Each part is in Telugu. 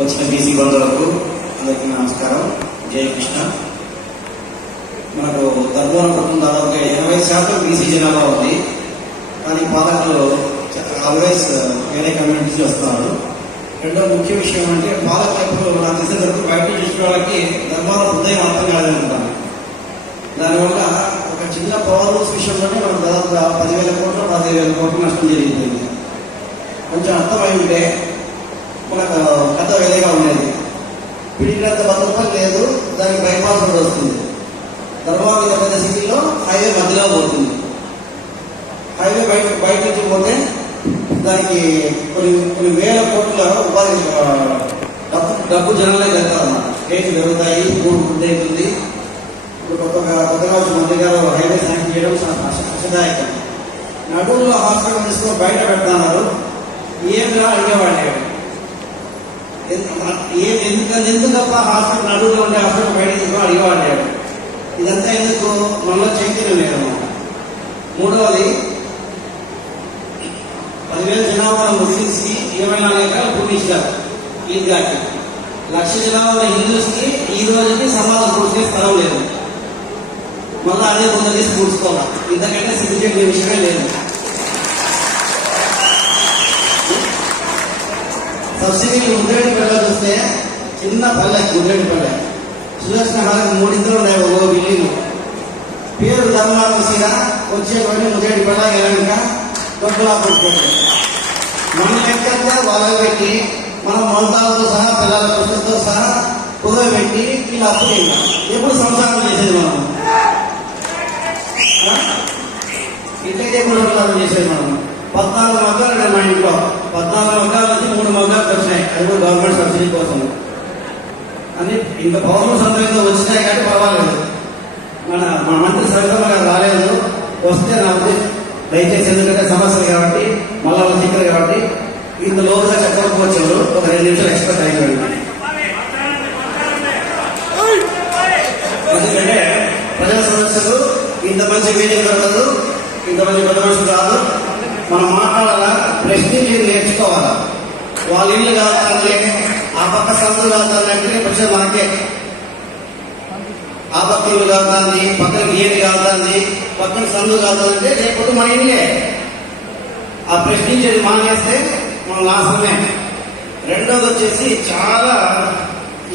వచ్చిన బీసీ బంధువులకు అందరికీ నమస్కారం. జై కృష్ణ. మనకు ధర్మవరం పట్టణం దాదాపు 20% బీసీ జనాభా ఉంది. కానీ పాలకులు ఆల్వేస్ వేరే కమ్యూనిటీస్ వస్తున్నారు. రెండో ముఖ్య విషయం అంటే పాలకులు ఎప్పుడు నాకు తెలిసిన వరకు బయట చూసిన వాళ్ళకి ధర్మవరం హృదయం అర్థం కాదనుకుంటాను. దానివల్ల ఒక చిన్న పవర్ రూల్స్ విషయంలోనే మనకు దాదాపు 10,000 కోట్లు 15,000 కోట్లు నష్టం జరిగిపోయింది. కొంచెం అర్థమై ఉంటే మనకు కథ వేరేగా ఉండేది. పిడికినంత భద్రత లేదు, దానికి బైపాస్ రోడ్ వస్తుంది. ధర్మవరం మీద పెద్ద సిటీలో హైవే మధ్యలో పోతుంది. హైవే బయట నుంచి పోతే దానికి కొన్ని వేల కోట్ల ఉపాధి డబ్బు జనాలే వెళ్తారన్నమాట. రేట్లు పెరుగుతాయి, ఫుడ్ అవుతుంది. ఇప్పుడు కొత్తగా మంత్రి గారు హైవే శాంక్షన్ చేయడం ఆశదాయకం. నడువులో హాస్పిటల్ తీసుకుని బయట పెడుతున్నారు. ఏమిరా అడిగేవాడే ఎందుకప్ప హాస్పిటల్ నడువులో ఉండే హాస్పిటల్ బయట తీసుకుని అడిగేవాడే. ఇదంతా ఎందుకు మనలో చైతన్యం లేదన్నమాట. మూడవది 10,000 జనాభా ముస్లింస్కి 24 ఎకరాలు భూమి ఇచ్చారు ఈద్గాకి. 1,00,000 జనాభా హిందూస్కి ఈ రోజుకి సమాజం కూర్చునే స్థలం లేదు. మళ్ళీ అదే ముందరేసి కూర్చుకోవాలి. ఇంతకంటే సిగ్గుచేసే విషయమే లేదు. సబ్సిడీలు గుడ్రేడి పల్లె చూస్తే చిన్న పల్లె, గుడ్రేడి పల్లె సుదర్శన హాలకు 3 ఇందులు ఉన్నాయి. ఒక బిల్డింగ్ పేరు ధర్మవరం సీరా వచ్చే కొన్ని ముదేడి పల్లె ఎలాగ డబ్బులా పట్టుకోండి. మన లెక్కగా వాళ్ళకి పెట్టి మనం మొలతాలతో సహా పిల్లల పుస్తకంతో సహా కుదవ పెట్టి వీళ్ళు అప్పు చేయాలి. ఎప్పుడు సంసారం చేసేది మనం ఇట్లయితే కూడా చేసేది మనం. 14 మగ్గాలు మా ఇంట్లో 14 మగ్గాలు వచ్చి 3 మగ్గాలు వచ్చినాయి. అది కూడా గవర్నమెంట్ సబ్సిడీ కోసం. అని ఇంకా పౌరులు సంతకంతో వచ్చినాయి కాబట్టి పర్వాలేదు. మన మంత్రి సరిగ్గా రాలేదు. వస్తే నాకు దయచేసి, ఎందుకంటే సమస్యలు కాబట్టి మళ్ళా చిక్కరు కాబట్టి ఇంత లోతుగా చెప్పకపోవచ్చు. ఒక 2 నిమిషాలు ఎక్స్ట్రా టైం అడిగింది. ఎందుకంటే ప్రజా సమస్యలు ఇంత మంచి వేదిక ఉండదు, ఇంత మంచి పెద్ద మనుషులు కాదు. మనం మాట్లాడాలా, ప్రశ్నించి నేర్చుకోవాలా. వాళ్ళ ఇల్లు కావాలంటే ఆ పక్క సందులు కావాలంటే ప్రశ్న మనకే. ఆ పక్క ఇల్లు కావాలి, పక్కన గేట్ కావాలి, పక్కన సందు కావాలంటే రేపు మన ఇల్లే. ఆ ప్రశ్నించేది మానేస్తే మనం నాశనమే. రెండోది వచ్చేసి చాలా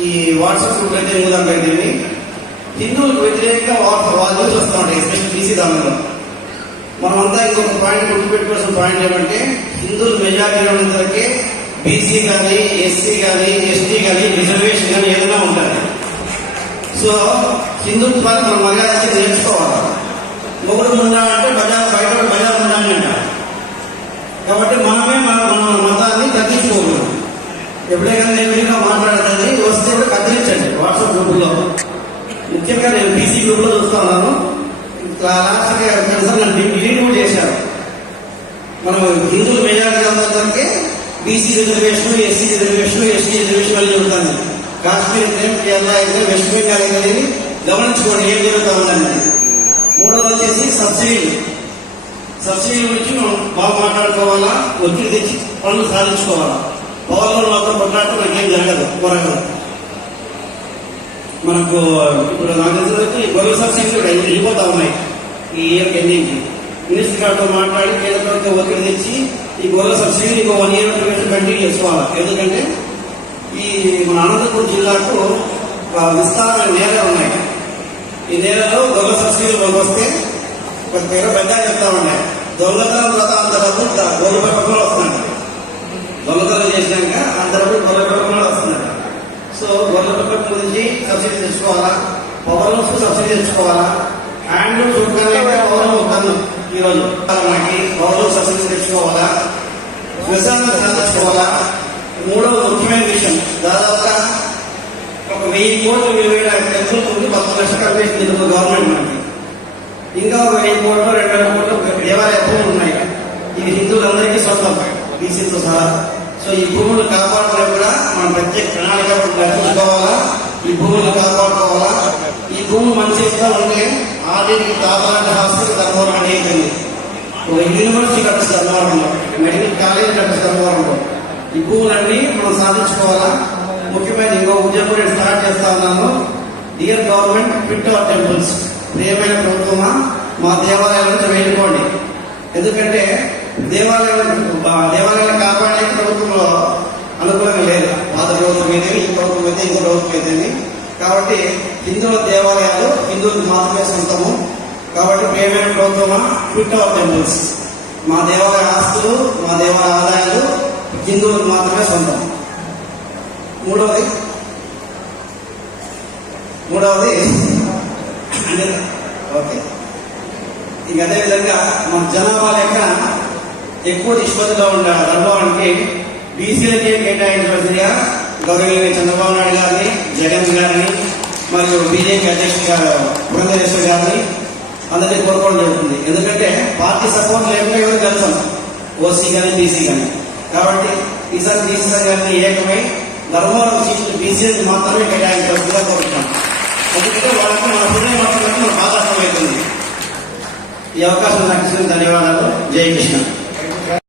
ఈ వాట్సాప్ గ్రూప్ అయితే మూదండి హిందువులకు వ్యతిరేకంగా వాళ్ళు వస్తూ ఉంటాయి, ఎస్పెషల్ బీసీ దానిలో. మనమంతా ఇంకొక పాయింట్ గుర్తుపెట్టుకోవాల్సిన పాయింట్ ఏమంటే హిందువులు మెజారిటీ ఉన్నంతవరకే బీసీ కానీ ఎస్సీ కానీ ఎస్టీ కానీ రిజర్వేషన్ కానీ ఏదైనా ఉంటాయి. సో హిందుత్వాన్ని మనం మర్యాద నేర్చుకోవాలి. మొగుడు ఉండాలంటే బయట బజార్ ఉండాలి అంటారు. కాబట్టి మనమే మన మతాన్ని తగ్గించుకోకూడదు. ఎప్పుడైనా నేను మాట్లాడుతుంది వస్తే కూడా కత్తిరించండి వాట్సాప్ గ్రూపుల్లో. ముఖ్యంగా నేను బీసీ గ్రూప్లో చూస్తున్నాను. లాస్ట్గా డిలీట్ కూడా చేశారు. మనం హిందువులు మెజారిటీ ఉన్నంతవరకే BC reservation, SC reservation, ST reservation అని చెబుతాను. కాశ్మీర్ అయితే, కేరళ అయితే, వెస్ట్ బెంగాల్ అయితే గమనించుకోండి ఏం జరుగుతూ ఉందండి. మూడోది వచ్చేసి సబ్సిడీ గురించి మనం బాగా మాట్లాడుకోవాలా, ఒత్తిడి తెచ్చి పనులు సాధించుకోవాలా. పవర్లో మాత్రం కొట్లాడుతూ నాకేం జరగదు, కొరగదు. మనకు ఇప్పుడు నాకు తెలిసి గొర్రెల సబ్సిడీ కూడా వెళ్ళిపోతా ఉన్నాయి. ఈ ఇయర్ ఎండింగ్కి మినిస్టర్ గారితో మాట్లాడి కేంద్ర ప్రభుత్వం ఒత్తిడి తెచ్చి ఈ గొర్రెల సబ్సిడీ ఇంకో 1 year కంటిన్యూ చేసుకోవాలి. ఎందుకంటే ఈ మన అనంతపురం జిల్లాకు విస్తారమైన నేలలు ఉన్నాయి. ఈ నేలలో గొర్రెల సబ్సిడీలు వస్తే కొంత పెద్ద చెప్తా ఉన్నాయి. దొంగతనం తర్వాత అంత డబ్బు గొర్రెల పెట్టుకుని వస్తున్నాయి. దొంగతనం చేసినాక అంత డబ్బు గొర్రెల పెట్టుకుని వస్తున్నాయి. సో గొర్రెల పెట్టుకు గురించి సబ్సిడీ తెచ్చుకోవాలా, పవర్ సబ్సిడీ తెచ్చుకోవాలా. హ్యాండ్లూమ్ చూడగానే పవర్ ఉంటాను ఈరోజు మనకి పవర్ సబ్సిడీ తెచ్చుకోవాలా, వ్యవసాయం సాధించుకోవాలా. మూడవ ముఖ్యమైన విషయం, దాదాపుగా ఒక 1000 కోట్లు విలువైన టెంపుల్ నుండి 10 లక్షలు కట్టేసింది గవర్నమెంట్ మనకి. ఇంకా ఒక 1000 కోట్లు 2,000 కోట్లు దేవాలయ భూములు ఉన్నాయి. ఇది హిందువులందరికీ సొంతం బీసీతో సహా. సో ఈ భూములు కాపాడుకోవడం కూడా మనం ప్రత్యేక ప్రణాళిక రచించుకోవాలా. ఈ భూములు కాపాడుకోవాలా. ఈ భూములు మంచి ఇస్తా ఉంటే ఆల్రెడీ తాతాండ హాస్పిటల్ ధర్మవరం అనేది ఒక యూనివర్సిటీ కట్టిస్తారు ధర్మవరంలో, మెడికల్ కాలేజ్ కట్టిస్తారు ధర్మవరంలో. ఈ భూములన్నీ మనం సాధించుకోవాలా. ముఖ్యమైన ఇంకో ఉద్యోగం నేను స్టార్ట్ చేస్తా ఉన్నాను. Dear government, quit our temples. ప్రియమైన ప్రభుత్వమా, మా దేవాలయాల నుంచి వెళ్ళిపోండి. ఎందుకంటే దేవాలయాలను కాపాడడానికి ప్రభుత్వంలో అనుకూలంగా లేదు. పాత ప్రభుత్వం ఏదేమి, ఈ ప్రభుత్వం అయితే ఇంకో ప్రభుత్వం ఏదేమి. కాబట్టి హిందువుల దేవాలయాలు హిందువులకు మాత్రమే సొంతము. కాబట్టి ప్రియమైన ప్రభుత్వమా, క్విట్ అవర్ టెంపుల్స్. మా దేవాలయ ఆస్తులు, మా దేవాలయ ఆదాయాలు హిందువులకు మాత్రమే సొంతం. మూడవది అంటే ఓకే. ఇక అదేవిధంగా మన జనాభా లెక్క ఎక్కువ నిష్పత్తిలో ఉన్న ధర్మానికి బీసీలకే కేటాయించవలసిందిగా గౌరవనీయ చంద్రబాబు నాయుడు గారిని, జగన్ గారిని మరియు బీజేపీ అధ్యక్షుడు గారు పురంధరేశ్వర్ గారిని అందరినీ కోరుకోవడం జరుగుతుంది. ఎందుకంటే పార్టీ సపోర్ట్ లేకుండా ఎవరు కలిసాం, ఓసీ కానీ బీసీ కానీ. కాబట్టి ఈసారి బీసీ సంఘాన్ని ఏకమై ధర్మవరం సీట్లు బీసీలకు మాత్రమే కేటాయించవలసిందిగా కోరుతున్నాం. ఎందుకంటే వాళ్ళకి మన హృదయం మాత్రమే బాగా అర్థమవుతుంది. ఈ అవకాశం నాకు ఇచ్చిన ధన్యవాదాలు. జై కృష్ణ.